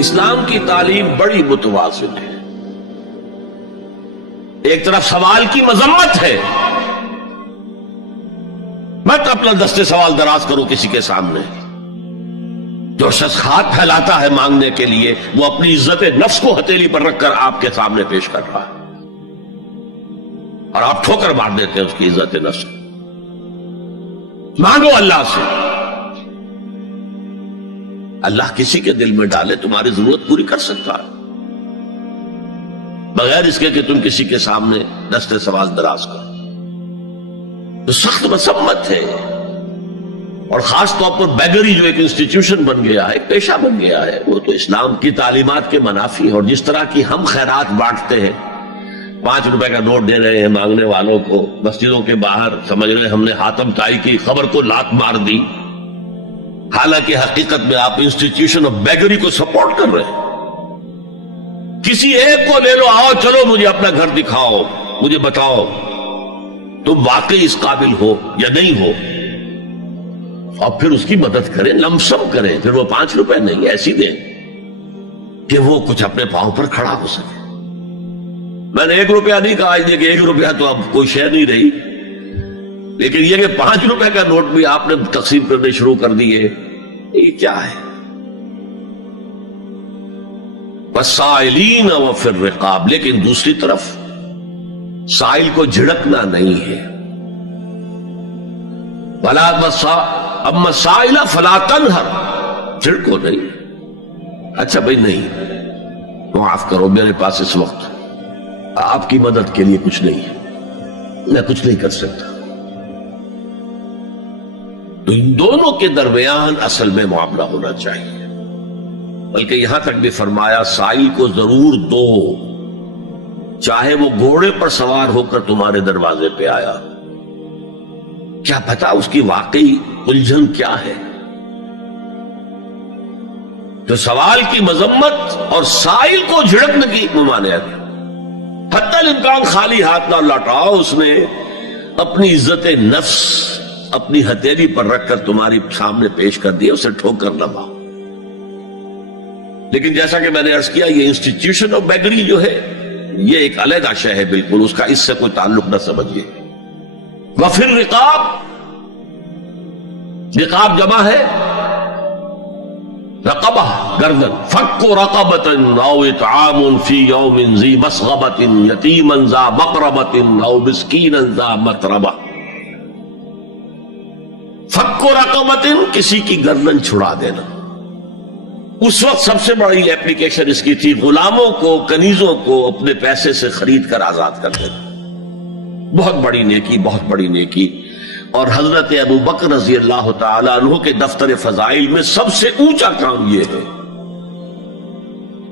اسلام کی تعلیم بڑی متوازن ہے. ایک طرف سوال کی مذمت ہے، مت اپنا دستے سوال دراز کرو کسی کے سامنے. جو شخص ہاتھ پھیلاتا ہے مانگنے کے لیے وہ اپنی عزت نفس کو ہتھیلی پر رکھ کر آپ کے سامنے پیش کر رہا ہے، اور آپ ٹھوکر مار دیتے ہیں اس کی عزت نفس. مانگو اللہ سے، اللہ کسی کے دل میں ڈالے تمہاری ضرورت پوری کر سکتا ہے، بغیر اس کے کہ تم کسی کے سامنے دستے سوال دراز کرو. تو سخت مذمت ہے، اور خاص طور پر بیگری جو ایک انسٹیٹیوشن بن گیا ہے، ایک پیشہ بن گیا ہے، وہ تو اسلام کی تعلیمات کے منافی ہے. اور جس طرح کی ہم خیرات بانٹتے ہیں، 5 روپے کا نوٹ دے رہے ہیں مانگنے والوں کو مسجدوں کے باہر، سمجھ رہے ہم نے حاتم طائی کی خبر کو لات مار دی، حالانکہ حقیقت میں آپ انسٹیٹیوشن آف بیگری کو سپورٹ کر رہے ہیں. کسی ایک کو لے لو، آؤ چلو مجھے اپنا گھر دکھاؤ، مجھے بتاؤ تم واقعی اس قابل ہو یا نہیں ہو، اور پھر اس کی مدد کریں، لمسم کریں. پھر وہ 5 روپے نہیں ایسی دیں کہ وہ کچھ اپنے پاؤں پر کھڑا ہو سکے. میں نے 1 روپیہ نہیں کہا کہ 1 روپیہ تو اب کوئی شے نہیں رہی، لیکن یہ کہ 5 روپے کا نوٹ بھی آپ نے تقسیم کرنے شروع کر دیے، یہ کیا ہے؟ وَالسَّائِلِينَ وَفِي الرِّقَابِ. لیکن دوسری طرف سائل کو جھڑکنا نہیں ہے. اما السائل فلا تنہر، جھڑکو نہیں. اچھا بھائی نہیں، معاف کرو میرے پاس اس وقت آپ کی مدد کے لیے کچھ نہیں ہے، میں کچھ نہیں کر سکتا. تو ان دونوں کے درمیان اصل میں معاملہ ہونا چاہیے. بلکہ یہاں تک بھی فرمایا سائل کو ضرور دو، چاہے وہ گھوڑے پر سوار ہو کر تمہارے دروازے پہ آیا. کیا پتا اس کی واقعی الجھن کیا ہے. تو سوال کی مذمت اور سائل کو جھڑکنے کی ممانعت، حتی الامکان خالی ہاتھ نہ لوٹاؤ. اس نے اپنی عزت نفس اپنی ہتھیلی پر رکھ کر تمہاری سامنے پیش کر دیا، اسے ٹھوکر نہ مارو. لیکن جیسا کہ میں نے عرض کیا، یہ انسٹیٹیوشن آف بیگری جو ہے یہ ایک علیحدہ شے ہے، بالکل اس کا اس سے کوئی تعلق نہ سمجھیے. وفی الرقاب، رقاب جمع ہے رقبہ، گردن. فک رقبۃ او اطعام فی یوم ذی مسغبۃ یتیما ذا مقربۃ او مسکینا ذا متربہ. فک رقبۃ، کسی کی گردن چھڑا دینا. اس وقت سب سے بڑی ایپلیکیشن اس کی تھی غلاموں کو، کنیزوں کو اپنے پیسے سے خرید کر آزاد کر دینا. بہت بڑی نیکی، بہت بڑی نیکی. اور حضرت ابو بکر رضی اللہ تعالیٰ عنہ کے دفتر فضائل میں سب سے اونچا کام یہ ہے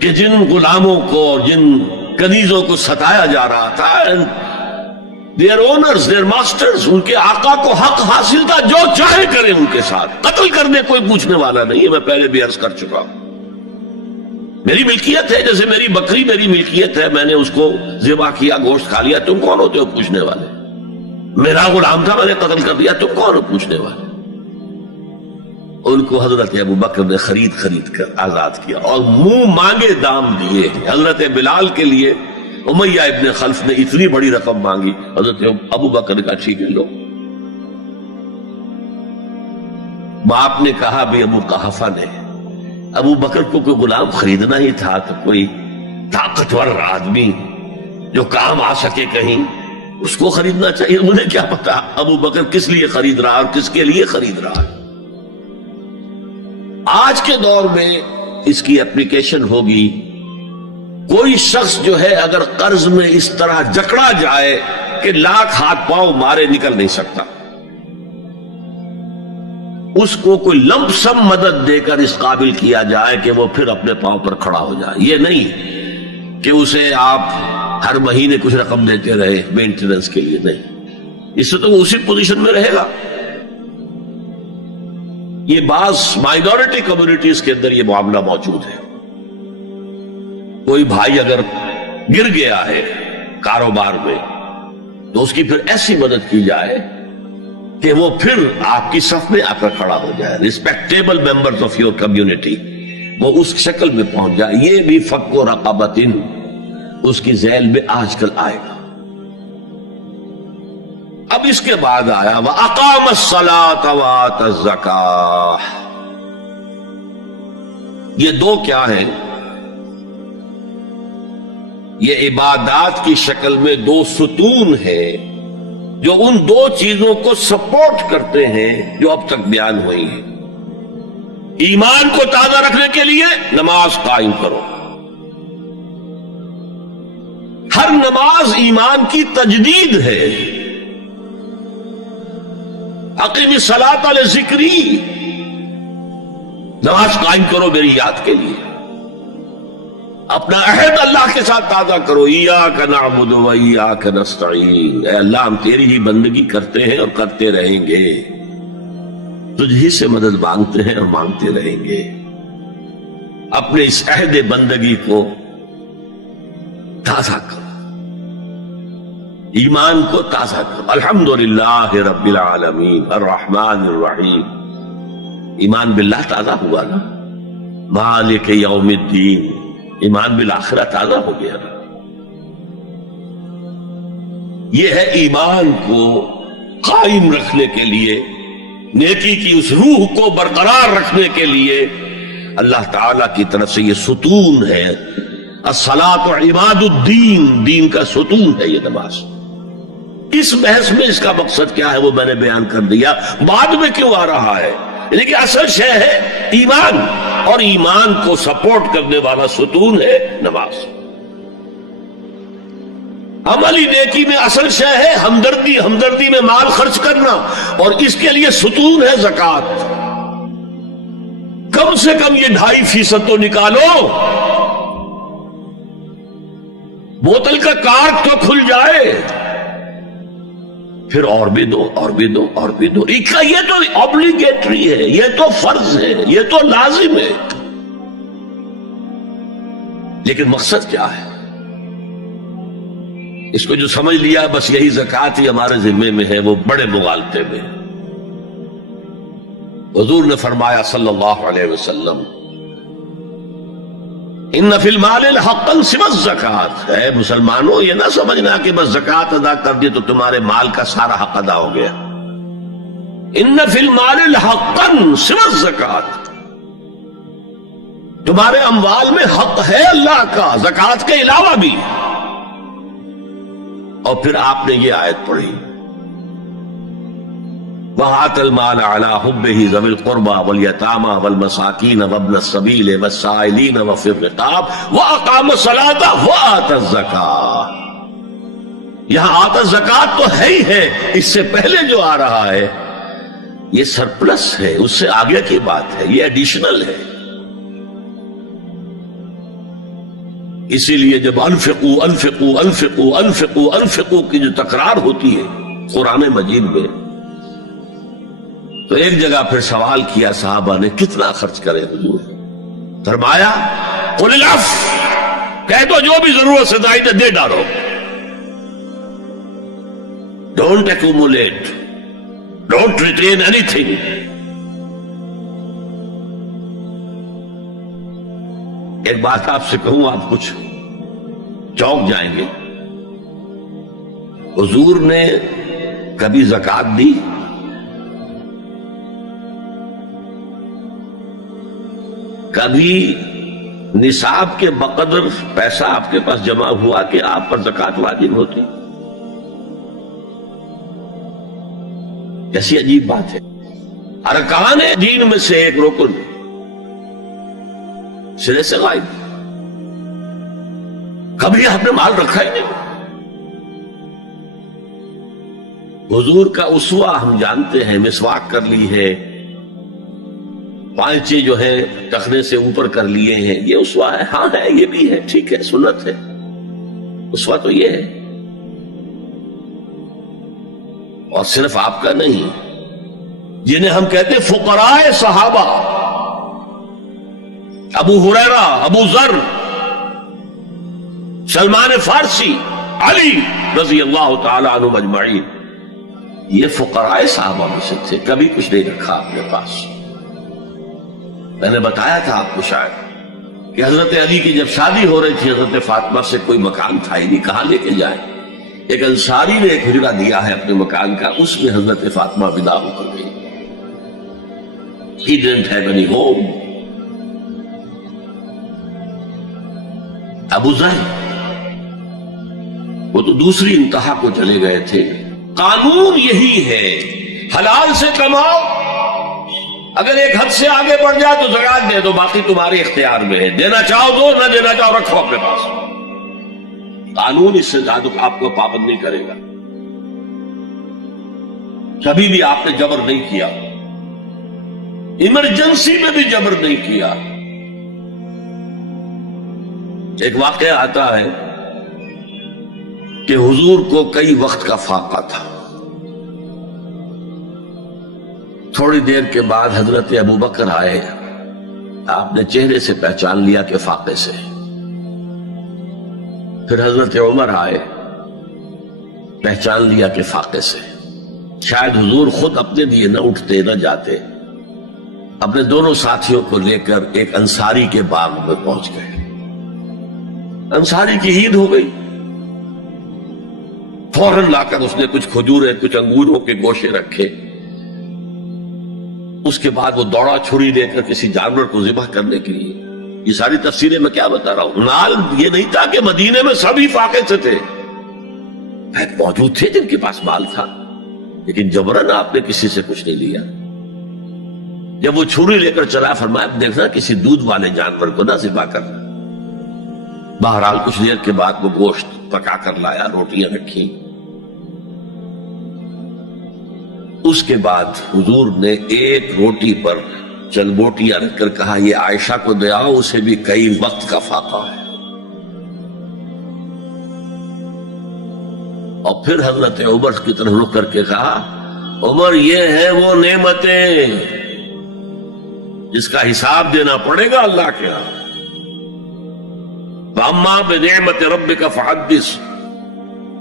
کہ جن غلاموں کو اور جن کنیزوں کو ستایا جا رہا تھا، their owners, their masters، ان کے آقا کو حق حاصل تھا، جو چاہے کریں ان کے ساتھ. قتل کرنے کوئی پوچھنے والا نہیں ہے. میں پہلے بھی عرض کر چکا ہوں، میری ملکیت ہے، جیسے میری بکری میری ملکیت ہے، میں نے اس کو ذبح کیا، گوشت کھا لیا، تم کون ہوتے ہو پوچھنے والے؟ میرا غلام تھا، میں نے قتل کر دیا، تم کون ہو پوچھنے والے؟ ان کو حضرت ابو بکر نے خرید کر آزاد کیا اور منہ مانگے دام دیے. حضرت بلال کے لیے امیہ ابن خلف نے اتنی بڑی رقم مانگی، حضرت ابو بکر نے کہا ٹھیک ہے لو. باپ نے کہا بھی ابو قحافہ نے، ابو بکر کو کوئی غلام خریدنا ہی تھا تو کوئی طاقتور آدمی جو کام آ سکے کہیں، اس کو خریدنا چاہیے. انہیں کیا پتا ابو بکر کس لیے خرید رہا اور کس کے لیے خرید رہا. آج کے دور میں اس کی اپلیکیشن ہوگی. کوئی شخص جو ہے اگر قرض میں اس طرح جکڑا جائے کہ لاکھ ہاتھ پاؤں مارے نکل نہیں سکتا، اس کو کوئی لمپ سم مدد دے کر اس قابل کیا جائے کہ وہ پھر اپنے پاؤں پر کھڑا ہو جائے. یہ نہیں کہ اسے آپ ہر مہینے کچھ رقم دیتے رہے مینٹیننس کے لیے، نہیں. اس سے تو وہ اسی پوزیشن میں رہے گا. یہ بعض مائنورٹی کمیونٹیز کے اندر یہ معاملہ موجود ہے. کوئی بھائی اگر گر گیا ہے کاروبار میں تو اس کی پھر ایسی مدد کی جائے کہ وہ پھر آپ کی صف میں آ کر کھڑا ہو جائے. Respectable members of your community وہ اس شکل میں پہنچ جائے. یہ بھی فک و رقبتن اس کی ذیل میں آج کل آئے گا. اب اس کے بعد آیا وَأَقَامَ الصَّلَاةَ وَآتَ الزَّكَاةَ. یہ دو کیا ہیں؟ یہ عبادات کی شکل میں دو ستون ہیں جو ان دو چیزوں کو سپورٹ کرتے ہیں جو اب تک بیان ہوئی ہیں. ایمان کو تازہ رکھنے کے لیے نماز قائم کرو. ہر نماز ایمان کی تجدید ہے. اقیم الصلاۃ لذکری، نماز قائم کرو میری یاد کے لیے. اپنا عہد اللہ کے ساتھ تازہ کرو. ایاک نعبد و ایاک نستعین، اے اللہ ہم تیری ہی بندگی کرتے ہیں اور کرتے رہیں گے، تجھ ہی سے مدد مانگتے ہیں اور مانگتے رہیں گے. اپنے اس عہد بندگی کو تازہ کرو، ایمان کو تازہ کرو. الحمدللہ رب العالمین الرحمن الرحیم. ایمان باللہ تازہ ہوا نا. مالک یوم الدین، ایمان بالآخرہ تازہ ہو گیا نا. یہ ہے ایمان کو قائم رکھنے کے لیے، نیکی کی اس روح کو برقرار رکھنے کے لیے اللہ تعالی کی طرف سے یہ ستون ہے. الصلاۃ عماد الدین، دین کا ستون ہے یہ نماز. اس بحث میں اس کا مقصد کیا ہے وہ میں نے بیان کر دیا. بعد میں کیوں آ رہا ہے؟ لیکن اصل شے ہے ایمان، اور ایمان کو سپورٹ کرنے والا ستون ہے نماز. عملی نیکی میں اصل شے ہے ہمدردی، ہمدردی میں مال خرچ کرنا، اور اس کے لیے ستون ہے زکوٰۃ. کم سے کم یہ 2.5% تو نکالو. بوتل کا کارک تو کھل جائے، پھر اور بھی دو، اور بھی دو، اور بھی دو. یہ تو obligatory ہے، یہ تو فرض ہے، یہ تو لازم ہے. لیکن مقصد کیا ہے؟ اس کو جو سمجھ لیا بس یہی زکوٰۃ ہی ہمارے ذمے میں ہے، وہ بڑے مغالطے میں. حضور نے فرمایا صلی اللہ علیہ وسلم ان فی المال حقا سوى الزکوٰۃ. اے مسلمانوں یہ نہ سمجھنا کہ بس زکوٰۃ ادا کر دی تو تمہارے مال کا سارا حق ادا ہو گیا. ان فی المال حقا سوى الزکوٰۃ، تمہارے اموال میں حق ہے اللہ کا زکوٰۃ کے علاوہ بھی. اور پھر آپ نے یہ آیت پڑھی وَآتَ الْمَالَ عَلَىٰ حُبِّهِ ذَوِي الْقُرْبَىٰ وَالْيَتَامَىٰ وَالْمَسَاكِينَ وَابْنَ السَّبِيلِ وَالسَّائِلِينَ وَفِي الرِّقَابِ وَأَقَامَ الصَّلَاةَ وَآتَ الزَّكَاةَ. یہاں آتَ الزَّكَاةَ تو ہے ہی ہے، اس سے پہلے جو آ رہا ہے یہ سرپلس ہے، اس سے آگے کی بات ہے، یہ ایڈیشنل ہے. اسی لیے جب انفقوا انفقوا انفقوا انفقوا انفقوا کی جو تکرار ہوتی ہے قرآن مجید میں، تو ایک جگہ پھر سوال کیا صحابہ نے کتنا خرچ کرے حضور؟ فرمایا قل العفو، کہہ دو جو بھی ضرورت سے زائد دے ڈالو. Don't accumulate, don't retain any thing. ایک بات آپ سے کہوں، آپ کچھ چونک جائیں گے. حضور نے کبھی زکوٰۃ دی؟ کبھی نصاب کے بقدر پیسہ آپ کے پاس جمع ہوا کہ آپ پر زکوٰۃ واجب ہوتی؟ کیسی عجیب بات ہے. ارکان دین میں سے ایک رکن سرے سے غائب. کبھی آپ نے مال رکھا ہی نہیں. حضور کا اسوہ ہم جانتے ہیں، مسواک کر لی ہے، پانچے جو ہے ٹخنے سے اوپر کر لیے ہیں، یہ اسوہ ہے. ہاں ہے، یہ بھی ہے، ٹھیک ہے، سنت ہے. اسوہ تو یہ ہے. اور صرف آپ کا نہیں، جنہیں ہم کہتے ہیں فقراء صحابہ، ابو ہریرہ، ابو ذر، سلمان فارسی، علی رضی اللہ تعالی عنہ اجمعین، یہ فقراء صحابہ میں سے تھے. کبھی کچھ نہیں رکھا اپنے پاس. میں نے بتایا تھا آپ کو شاید کہ حضرت علی کی جب شادی ہو رہی تھی حضرت فاطمہ سے کوئی مکان تھا ہی نہیں، کہاں لے کے جائیں؟ ایک انصاری نے ایک حجرہ دیا ہے اپنے مکان کا، اس میں حضرت فاطمہ ودا ہو کر گئی. He didn't have any home. ابو ذر وہ تو دوسری انتہا کو چلے گئے تھے. قانون یہی ہے، حلال سے کماؤ، اگر ایک حد سے آگے بڑھ جائے تو زکات دے دو، باقی تمہارے اختیار میں ہے، دینا چاہو دو، نہ دینا چاہو رکھو اپنے پاس. قانون اس سے زیادہ آپ کو پابند نہیں کرے گا. کبھی بھی آپ نے جبر نہیں کیا، ایمرجنسی میں بھی جبر نہیں کیا. ایک واقعہ آتا ہے کہ حضور کو کئی وقت کا فاقہ تھا. تھوڑی دیر کے بعد حضرت ابو بکر آئے، آپ نے چہرے سے پہچان لیا کہ فاقے سے. پھر حضرت عمر آئے، پہچان لیا کہ فاقے سے. شاید حضور خود اپنے لیے نہ اٹھتے نہ جاتے، اپنے دونوں ساتھیوں کو لے کر ایک انصاری کے باغ میں پہنچ گئے. انصاری کی عید ہو گئی، فوراً لا کر اس نے کچھ کھجوریں کچھ انگوروں کے گوشے رکھے. اس کے بعد وہ دوڑا چھری لے کر کسی جانور کو ذبح کرنے کے لیے. یہ ساری تفصیلیں میں کیا بتا رہا ہوں. نال یہ نہیں تھا کہ مدینے میں سبھی فاقے سے تھے، موجود تھے جن کے پاس مال تھا، لیکن جبرن آپ نے کسی سے کچھ نہیں لیا. جب وہ چھری لے کر چلا، فرمایا دیکھنا کسی دودھ والے جانور کو نہ ذبح کر. بہرحال کچھ دیر کے بعد وہ گوشت پکا کر لایا، روٹیاں رکھی. اس کے بعد حضور نے ایک روٹی پر چند بوٹیاں رکھ کر کہا یہ عائشہ کو دے آؤ، اسے بھی کئی وقت کا فاقہ ہے. اور پھر حضرت عمر کی طرف رخ کر کے کہا عمر یہ ہے وہ نعمتیں جس کا حساب دینا پڑے گا اللہ کے ہاں. فَأَمَّا بِنِعْمَةِ رَبِّكَ فَحَدِّثْ،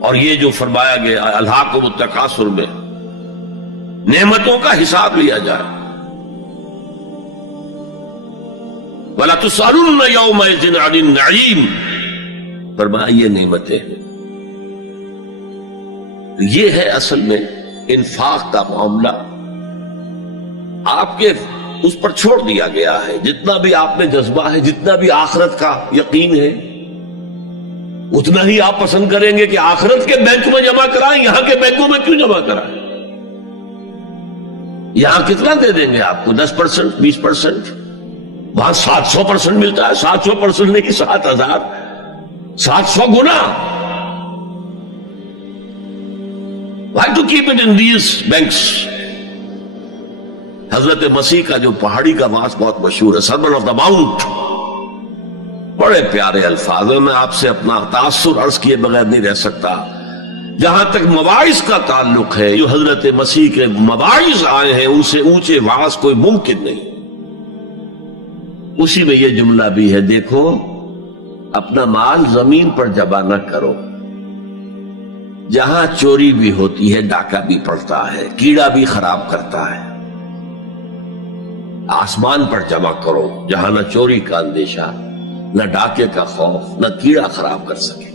اور یہ جو فرمایا گیا الہاکم التکاثر میں نعمتوں کا حساب لیا جائے. وَلَا تُسْأَلُنَّ يَوْمَئِذٍ عَنِ النَّعِيمِ، فرمایا یہ نعمتیں ہیں. یہ ہے اصل میں انفاق کا معاملہ، آپ کے اس پر چھوڑ دیا گیا ہے. جتنا بھی آپ میں جذبہ ہے، جتنا بھی آخرت کا یقین ہے، اتنا ہی آپ پسند کریں گے کہ آخرت کے بینک میں جمع کرائیں، یہاں کے بینکوں میں کیوں جمع کرائیں. یہاں کتنا دے دیں گے آپ کو؟ 10%، 20%. وہاں 700% ملتا ہے. 700% نہیں، 7,000، 700 گنا. Why to keep it in these banks? حضرت مسیح کا جو پہاڑی کا واس بہت مشہور ہے، سرمن آف دا ماؤنٹ، بڑے پیارے الفاظ ہیں. میں آپ سے اپنا تاثر عرض کیے بغیر نہیں رہ سکتا. جہاں تک مواعظ کا تعلق ہے، جو حضرت مسیح کے مواعظ آئے ہیں ان سے اونچے واعظ کوئی ممکن نہیں. اسی میں یہ جملہ بھی ہے، دیکھو اپنا مال زمین پر جمع نہ کرو، جہاں چوری بھی ہوتی ہے ڈاکہ بھی پڑتا ہے، کیڑا بھی خراب کرتا ہے. آسمان پر جمع کرو جہاں نہ چوری کا اندیشہ، نہ ڈاکے کا خوف، نہ کیڑا خراب کر سکے.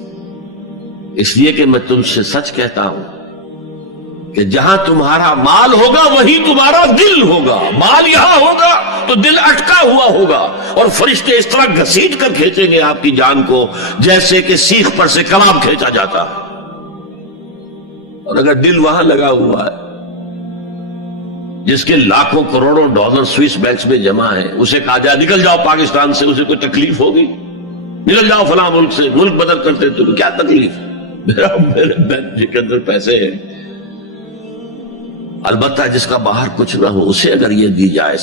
اس لیے کہ میں تم سے سچ کہتا ہوں کہ جہاں تمہارا مال ہوگا وہی تمہارا دل ہوگا. مال یہاں ہوگا تو دل اٹکا ہوا ہوگا، اور فرشتے اس طرح گھسیٹ کر کھینچیں گے آپ کی جان کو جیسے کہ سیخ پر سے کباب کھینچا جاتا ہے. اور اگر دل وہاں لگا ہوا ہے جس کے لاکھوں کروڑوں ڈالر سوئس بینکس میں جمع ہے، اسے کہا جائے نکل جاؤ پاکستان سے، اسے کوئی تکلیف ہوگی؟ نکل جاؤ فلاں ملک سے، ملک بدل کرتے تو کیا تکلیف؟ میرے بینک کے اندر پیسے ہیں. البتہ جس کا باہر کچھ نہ ہو اسے اگر یہ دی جائے